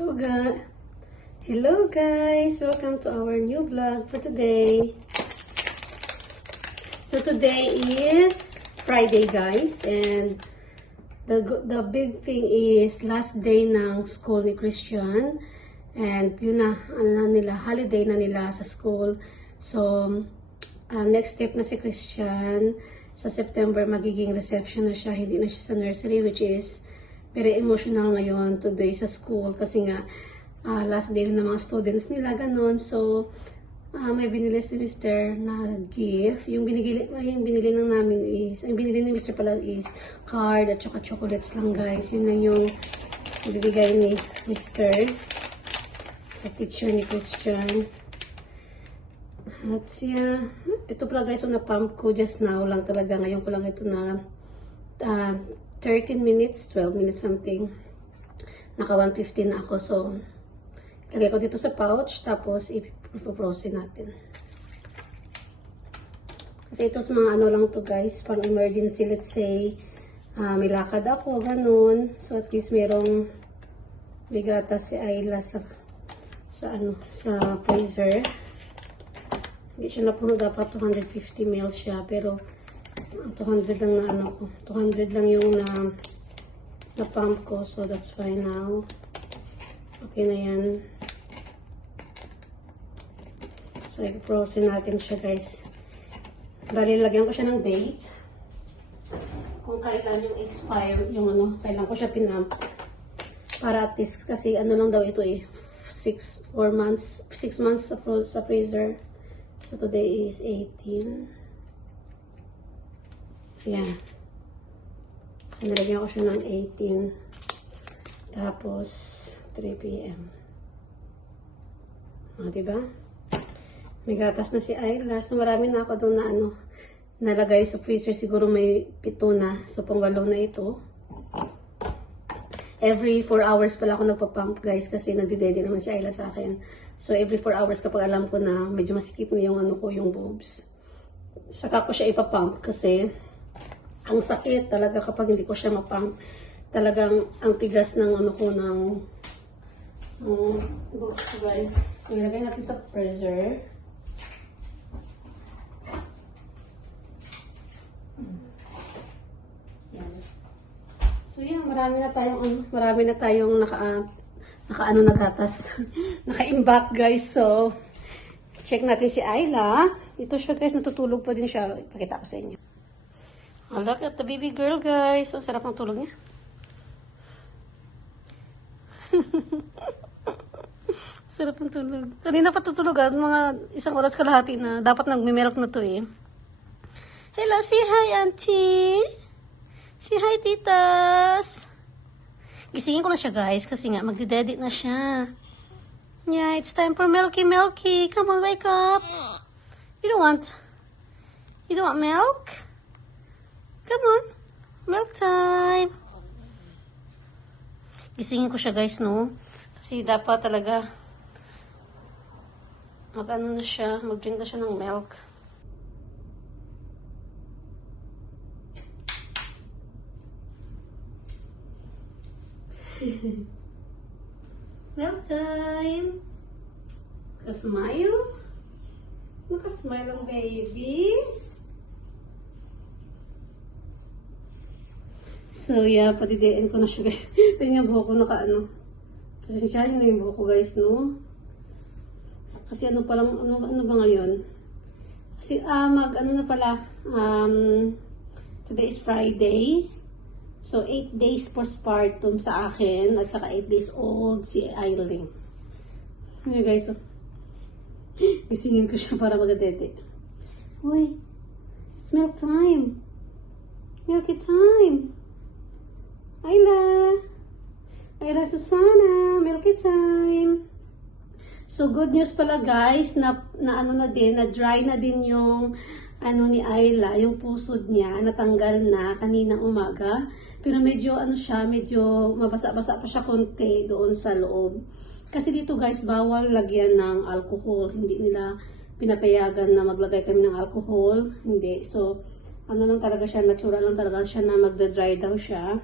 Hello guys, welcome to our new vlog for today. So today is Friday guys, and the big thing is last day ng school ni Christian, and yun na, holiday na nila sa school. So next step na si Christian, sa September magiging reception na siya, hindi na siya sa nursery, which is very emotional ngayon today sa school kasi nga last day ng mga students nila, ganun. So may binili si Mr. na gift. Yung binili lang namin is, ang binili ni Mr. pala is card at saka chocolates lang guys. Yun lang yung bibigay ni Mr. sa teacher ni Christian. At siya, ito pala guys, na pump ko just now lang talaga. Ngayon ko lang ito na 13 minutes, 12 minutes something. Naka 115 na ako. So, lagay ko dito sa pouch. Tapos, ipoprocess natin. Kasi ito sa mga ano lang to guys. Pang emergency, let's say. May lakad ako, ganun. So, at least merong bigatas si Ayla sa freezer. Hindi siya na puno. Dapat 250 ml siya. Pero, 200 lang na ano ko. 200 lang yung na pump ko. So, that's fine now. Okay na yan. So, i-process natin siya, guys. Bali, lagyan ko siya ng date. Kung kailan yung expire, yung ano, kailan ko siya pinamp. Para at least, kasi ano lang daw ito eh. 6 months sa freezer. So, today is 18. Ayan. So, nilagyan ko siya ng 18. Tapos, 3 p.m. Diba? May gatas na si Ayla. So, marami na ako doon na nalagay sa freezer. Siguro may 7 na. So, pang 8 na ito. Every 4 hours pala ako nagpa-pump, guys. Kasi nagdidede naman si Ayla sa akin. So, every 4 hours kapag alam ko na medyo masikip na yung yung boobs. Saka ko siya ipapump kasi ang sakit talaga kapag hindi ko siya mapump. Talagang ang tigas ng ng boobs, guys. So, ilagay natin sa freezer. Yan. So, yan. Marami na tayong nagatas. Naka-imbak, guys. So, check natin si Ayla. Ito siya, guys. Natutulog pa din siya. Ipakita ko sa inyo. Oh, look at the baby girl, guys. Ang sarap ng tulog niya. Sarap ng tulog. Kanina pa tutulog mga 1 oras kalahati na. Dapat nagme-milk na to eh. Hello, say hi, auntie. Say hi, titas. Gisingin ko na siya, guys, kasi nga magdidedit na siya. Yeah, it's time for Milky. Come on, wake up. You don't want milk? Come on. Milk time. Gisingin ko siya, guys, no? Kasi dapat talaga mag-drink na siya ng milk. Milk time. Nakasmile. Nakasmile ang baby. So, yeah, padidiin ko na siya, guys. Ito yung buhok ko Kasi siya yun yung buhok ko, guys, no? Kasi ano ba ngayon? Kasi, today is Friday. So, 8 days postpartum sa akin, at saka 8 days old si Aileen. Ayan, guys, so. Gisingin ko siya para magadete. Uy, it's milk time. Milky time. Ayla Susana, milky time. So, good news pala guys, na dry na din yung ni Ayla, yung pusod niya, natanggal na kaninang umaga. Pero medyo medyo mabasa-basa pa siya konti doon sa loob. Kasi dito guys, bawal lagyan ng alcohol. Hindi nila pinapayagan na maglagay kami ng alcohol. Hindi. So, lang talaga siya, natural lang talaga siya na magda-dry daw siya.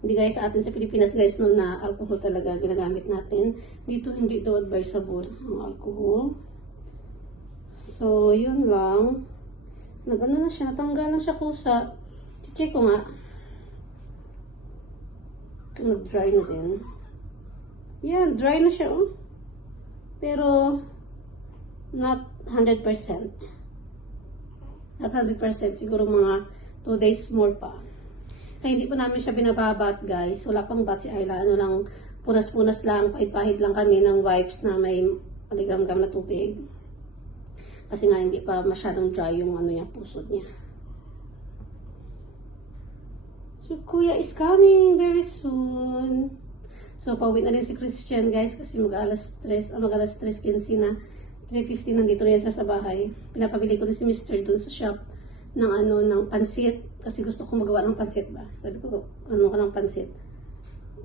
Hindi guys, sa atin sa Pilipinas guys, no, na alcohol talaga ginagamit natin. Dito hindi daw advisable ang alcohol. So, yun lang. Nag-ano na siya, natanggal na siya kusa. Check ko nga. Nag-dry na din. Yan, dry na siya, oh. Pero, not 100%. Not 100%. Siguro mga 2 days more pa. Kaya hindi pa namin siya binababat, guys. Wala pang bat si Ayla. Ano lang, punas-punas lang, pahit-pahit lang kami ng wipes na may maligam-gam na tubig. Kasi nga, hindi pa masyadong dry yung ano niya, pusod niya. So, Kuya is coming very soon. So, pauwi na rin si Christian, guys, kasi mag-alas 3 15 na. 3:50 nandito na yan sa bahay. Pinapabili ko rin si Mr. dun sa shop ng ng pansit. Kasi gusto ko magawa ng pansit ba. Sabi ko, ano ka ng pansit?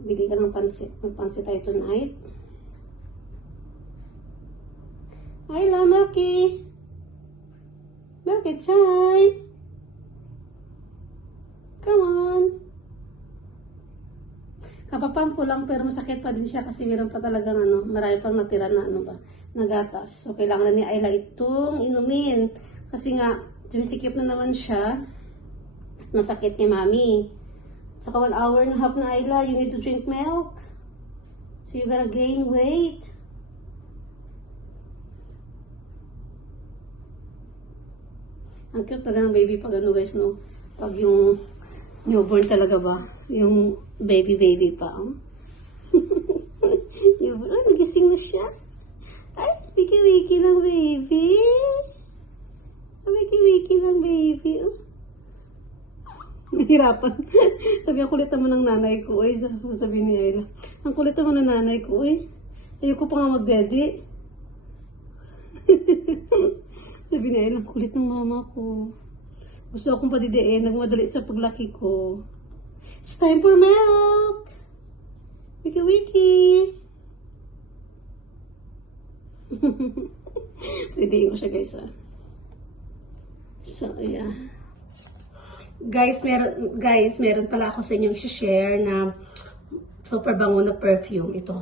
Bili ka ng pansit. Magpansit tayo tonight. Hi, la, Milky. Milky time. Come on. Kapapam ko lang pero masakit pa din siya kasi meron pa talagang marami pang natira na na gatas. So, kailangan na ni Ayla itong inumin. Kasi nga, sumisikip na naman siya. Masakit kay Mami. Saka 1 hour and a half na, Ayla, you need to drink milk. So, you're gonna gain weight. Ang cute talaga ng baby pag guys, no? Pag yung newborn talaga ba? Yung baby pa. Newborn. Oh, nagising na siya. Ay, wiki-wiki ng baby. Wiki-wiki ng baby. Oh. Nahirapan. Sabi, ang kulit naman ng nanay ko. Ay, sabi ni Ayla. Ang kulit naman ng nanay ko. Ay, ayoko pa nga mag-daddy. Sabi ni Ayla, ang kulit ng mama ko. Gusto akong padidiin. Nagmadali sa paglaki ko. It's time for milk. Wiki-wiki. Pwedeiin ko siya, guys, ah. So, yeah. Guys, meron pala ako sa inyong i-share na super bango na perfume. Ito.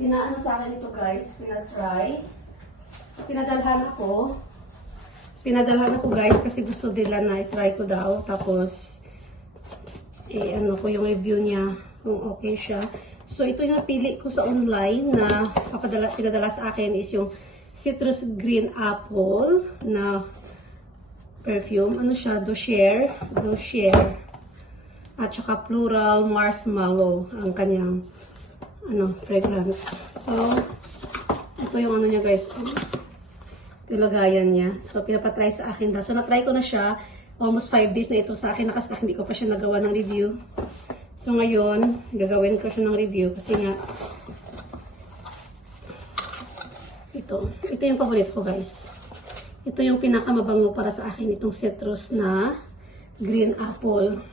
Pinaano sa akin ito, guys. Pinatry. Pinadalhan ako, guys, kasi gusto nila na i-try ko daw. Tapos, ano ko yung review niya, kung okay siya. So, ito yung napili ko sa online na pinadala sa akin is yung Citrus Green Apple na perfume. Ano siya? Dossier. At saka Floral Marshmallow ang kanyang fragrance. So, ito yung niya, guys. Ito yung lagayan niya. So, pinapatry sa akin. So, na-try ko na siya. Almost 5 days na ito sa akin. Nakastack, hindi ko pa siya nagawa ng review. So, ngayon, gagawin ko siya ng review kasi nga, ito yung paborito ko, guys. Ito yung pinakamabango para sa akin, itong citrus na green apple.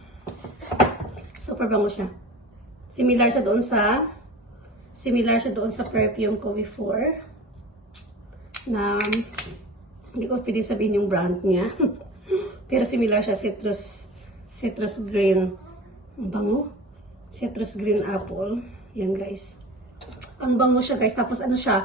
Super bango siya. Similar siya doon sa perfume ko before. Na, hindi ko pwede sabihin yung brand niya. Pero similar siya, citrus green. Ang bango. Citrus green apple. Yan, guys. Ang bango siya, guys. Tapos siya,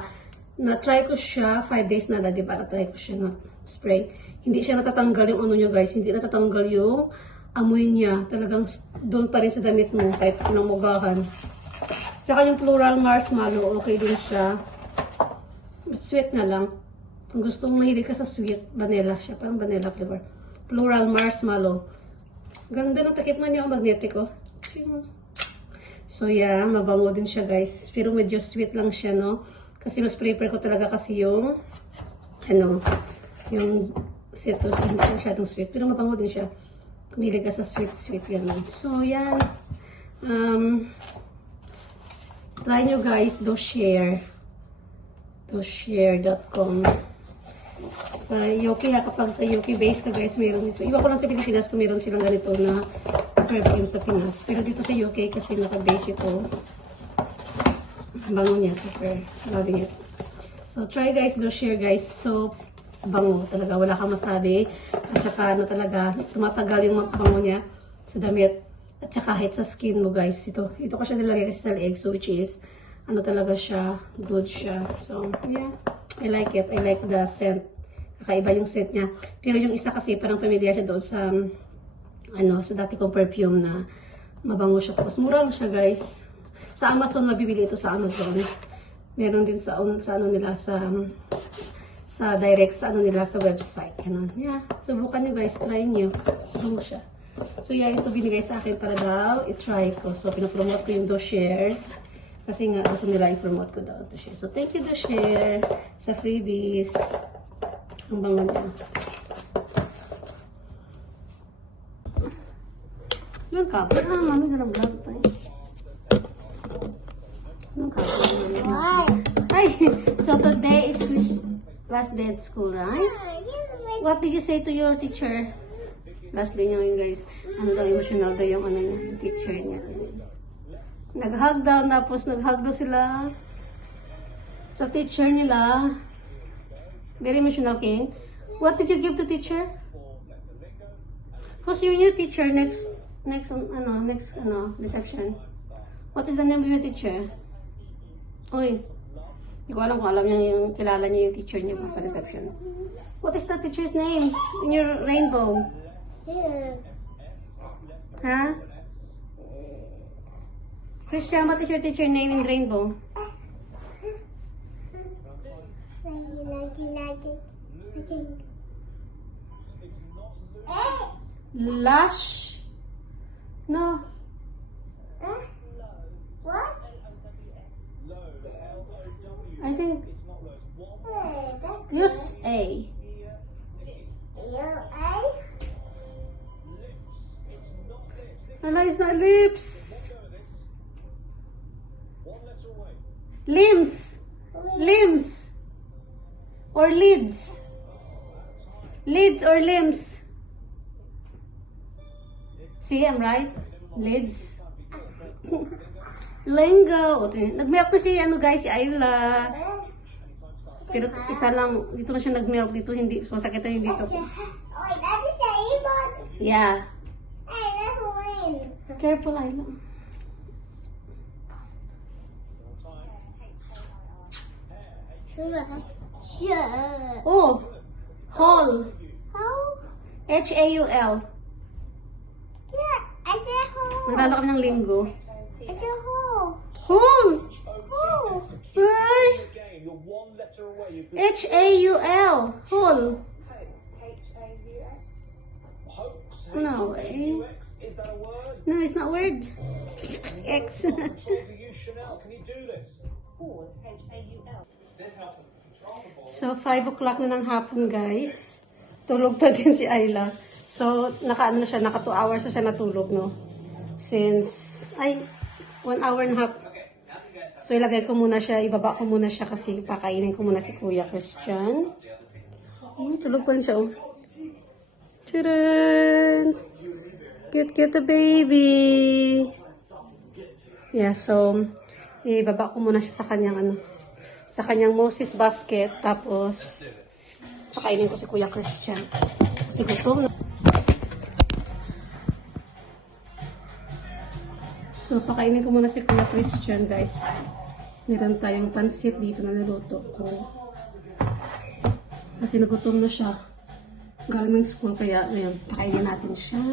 na-try ko siya 5 days na di ba? Na-try ko siya na spray. Hindi siya natatanggal yung nyo, guys. Hindi natatanggal yung amoy niya. Talagang doon pa rin sa damit mo kahit namugahan. Tsaka yung Floral Marshmallow, okay din siya. Sweet na lang. Kung gusto mong mahilig ka sa sweet, vanilla siya. Parang vanilla flavor. Floral Marshmallow. Ganda na takip man niya ang magnetiko. So yeah, mabango din siya, guys. Pero medyo sweet lang siya, no? Kasi mas prefer ko talaga kasi yung yung citrus, hindi ko masyadong sweet. Pero mabango din siya. Kumilig ka sa sweet, yan. So, yan. Try nyo, guys, Dossier. Dossier.com. Sa Yoki, kapag sa Yoki base ka, guys, meron ito. Iba ko lang sa Pilipinas kung meron silang ganito na perfume sa Pinas. Pero dito sa Yoki, kasi naka-base ito. Bango niya, super loving it. So, try, guys, Dossier, guys. So, bango talaga, wala kang masabi. At saka, talaga, tumatagal yung bango niya sa damit. At saka kahit sa skin mo guys, ito ko siya nilagay kasi sa leeg, so which is, ano talaga siya, good siya. So, yeah, I like it. I like the scent. Kakaiba yung scent niya. Pero yung isa kasi, parang familiar siya doon sa, sa dati kong perfume na mabango siya. Tapos, mura lang siya guys. Sa Amazon, mabibili ito sa Amazon. Meron din sa ano nila, sa direct, sa ano nila, sa website. Ganun. Yeah, subukan nyo guys, try nyo. Bango siya. So yeah, ito binigay sa akin para daw i-try ko. So pinapromote ko yung DoShare. Kasi nga gusto nila i-promote ko daw DoShare. So thank you DoShare sa freebies. Ang bango niya. Yung kapo. Mami ka na vlog pa eh. Yung kapo. Ay, so today is last day at school, right? What did you say to your teacher? Last day niya ngayon guys, ano daw, emotional daw yung teacher niya. Nag-hug daw, tapos nag-hug daw sila sa teacher nila. Very emotional, King. What did you give to teacher? Who's your new teacher next reception? What is the name of your teacher? Uy, hindi ko alam kung kilala niya yung teacher niya sa reception. What is the teacher's name in your rainbow? Huh? Christian, what is your teacher name in rainbow? Lush? No. What? I think use A. Wala, it's not lips. Limbs. Limbs. Or lids. Lids or limbs. See, I'm right? Lids. Lingo. Nag-milk na si, guys, si Ayla. Pero isa lang, dito na siya nag-milk. Dito hindi, masakit na hindi ka po. Yeah. Careful, Ayla. Oh, Hall. H-A-U-L. Naglalo kami ng linggo. Hall. Ay. H-A-U-L. Hall. No way. No, it's not word. X. So, 5 o'clock na ng hapon, guys. Tulog pa din si Ayla. So, naka 2 hours na siya natulog, no? Since, 1 hour and a half. So, ilagay ko muna siya, ibaba ko muna siya kasi pakainin ko muna si Kuya Christian. Tulog pa rin siya, oh. Tcharan! Get the baby! Yeah, so, ibaba ko muna siya sa kanyang, sa kanyang Moses basket. Tapos, pakainin ko si Kuya Christian. Kasi gutom na. So, pakainin ko muna si Kuya Christian, guys. Meron tayong pansit dito na niluto ko. Kasi nagutom na siya. Galing ng school, kaya ngayon, pakainin natin siya.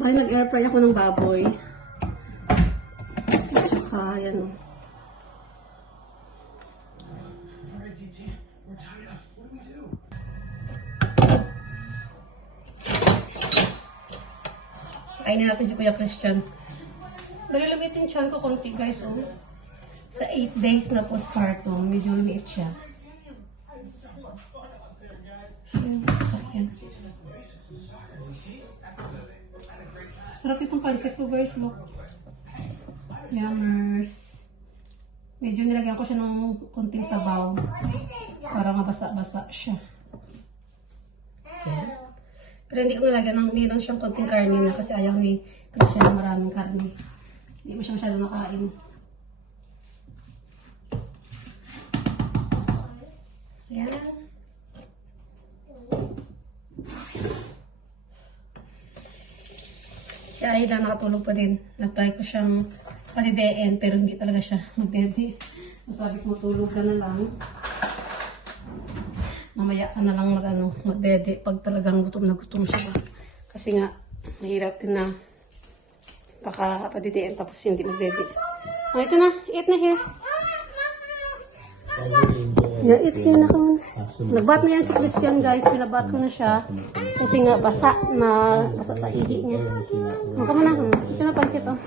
Bali, nag-air fry ako ng baboy. Tsaka, yan o. Kainin natin si Kuya Christian. Nalilamit yung tiyan ko konti, guys, oh. Sa 8 days na postpartum, medyo lumiit siya. Sarap itong pancit ko, guys, look. Yummers. Medyo nilagyan ko siya ng konting sabaw para mabasa-basa siya. Ayan. Pero hindi ko nilagyan ng meron siyang konting karne na kasi ayaw ni Christian na maraming karne. Hindi mo siya masyado nakain. Ayan. Aida nakatulog pa din. Na-try ko siyang padidein pero hindi talaga siya magdede. So, sabi ko matulog ka na lang. Mamaya ka na lang magdede pag talagang gutom na gutom siya ba. Kasi nga, mahirap din na padidein tapos hindi magdede. Oh, ito na. Eat na here. Yeah, eat here na kami. Nagbat na yan si Christian guys. Pinabat ko na siya. Kasi nga basa sa ihi niya. Maka mo na. Ito na pansit oh.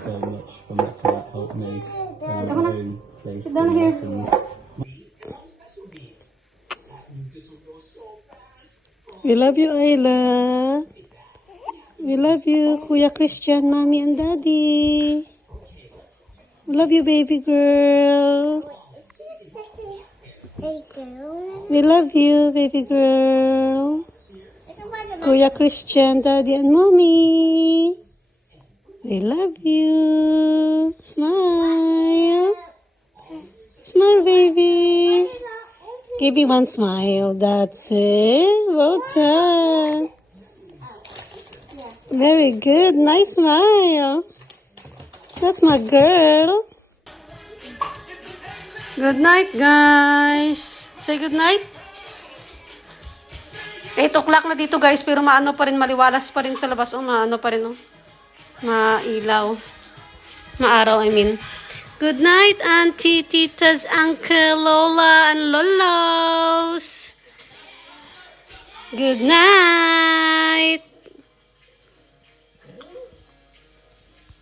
Ito na. Sit down here. We love you, Ayla. We love you, Kuya Christian, Mommy and Daddy. We love you, baby girl. We love you, baby girl. Kuya Christian, Daddy and Mommy. We love you. Smile. Smile, baby. Give me one smile. That's it. Well done. Very good. Nice smile. That's my girl. Good night, guys. Say good night. 8 o'clock na dito, guys. Pero maano pa rin, maliwalas pa rin sa labas. O, maano pa rin, oh. Mailaw. Maaraw, I mean. Good night, Auntie, Titas, Uncle, Lola, and Lolos. Good night.